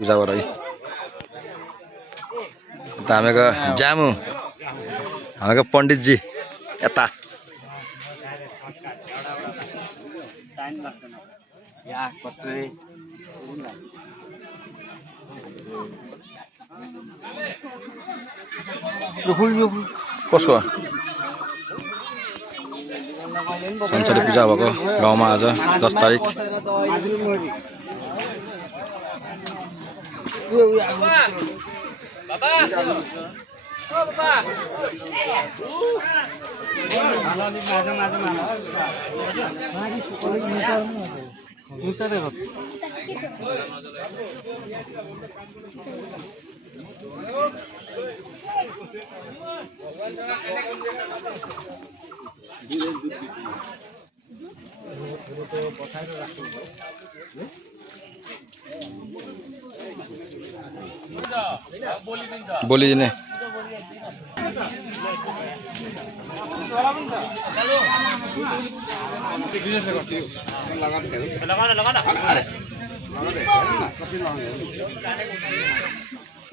पूजा गराई त हामीको जामु हामीको पण्डितजी यता कसको संसारी पूजा भएको गाउँमा आज 10 तारिक बोलिदिने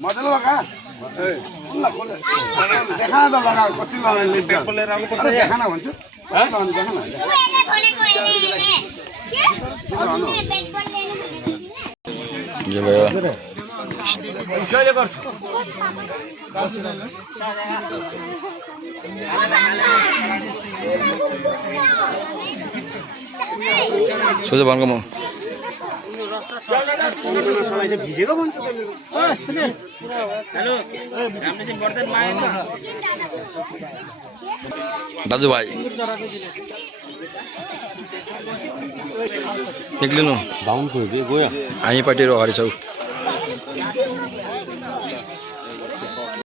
मजाले लगा देखा न त लगा कसरी लगाउने देखा न भन्छु जे भयो सोझो भन्को म भिजेको भन्छु दाजुभाइ निक्लिनु बाहुन खोइ गयो हामी पार्टीहरू अगाडि छौ